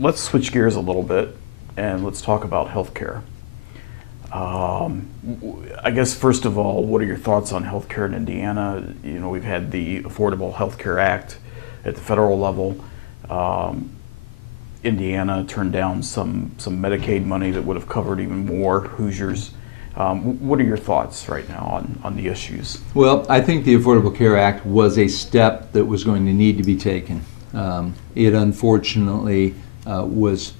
let's switch gears a little bit and let's talk about healthcare. I guess first of all, what are your thoughts on healthcare in Indiana? You know, we've had the Affordable Health Care Act at the federal level. Indiana turned down some Medicaid money that would have covered even more Hoosiers. What are your thoughts right now on the issues? Well, I think the Affordable Care Act was a step that was going to need to be taken. It unfortunately was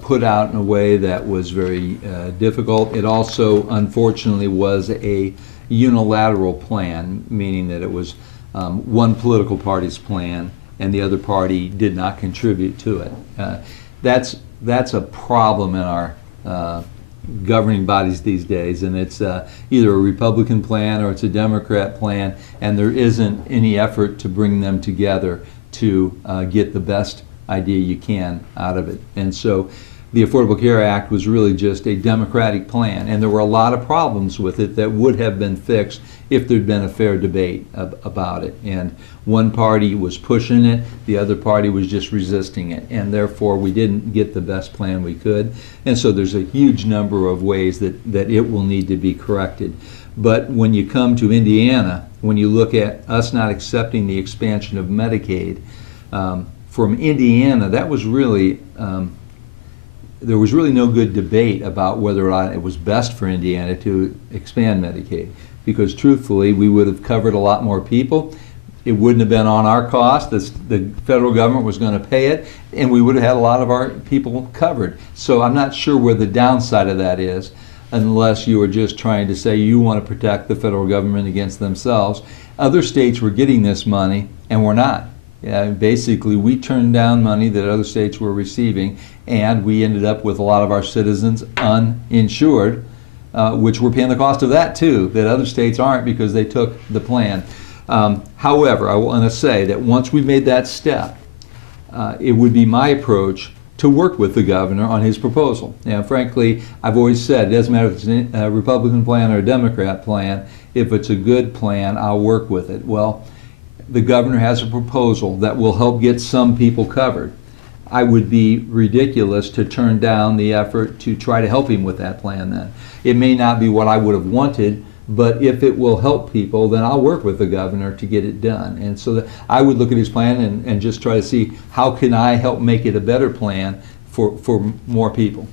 put out in a way that was very difficult. It also, unfortunately, was a unilateral plan, meaning that it was one political party's plan and the other party did not contribute to it. That's a problem in our governing bodies these days, and it's either a Republican plan or it's a Democrat plan, and there isn't any effort to bring them together to get the best idea you can out of it. And so the Affordable Care Act was really just a Democratic plan, and there were a lot of problems with it that would have been fixed if there'd been a fair debate about it. And one party was pushing it, the other party was just resisting it, and therefore we didn't get the best plan we could. And so there's a huge number of ways that it will need to be corrected. But when you come to Indiana, when you look at us not accepting the expansion of Medicaid, from Indiana, that was really there was really no good debate about whether or not it was best for Indiana to expand Medicaid, because truthfully we would have covered a lot more people. It wouldn't have been on our cost. The federal government was going to pay it, and we would have had a lot of our people covered. So I'm not sure where the downside of that is, unless you are just trying to say you want to protect the federal government against themselves. Other states were getting this money and we're not. Basically, we turned down money that other states were receiving, and we ended up with a lot of our citizens uninsured, which we're paying the cost of that too, that other states aren't because they took the plan. However, I want to say that once we made that step, it would be my approach to work with the governor on his proposal. Frankly, I've always said, it doesn't matter if it's a Republican plan or a Democrat plan, if it's a good plan, I'll work with it. Well, the governor has a proposal that will help get some people covered. I would be ridiculous to turn down the effort to try to help him with that plan then. It may not be what I would have wanted, but if it will help people, then I'll work with the governor to get it done. And so I would look at his plan and just try to see how can I help make it a better plan for more people.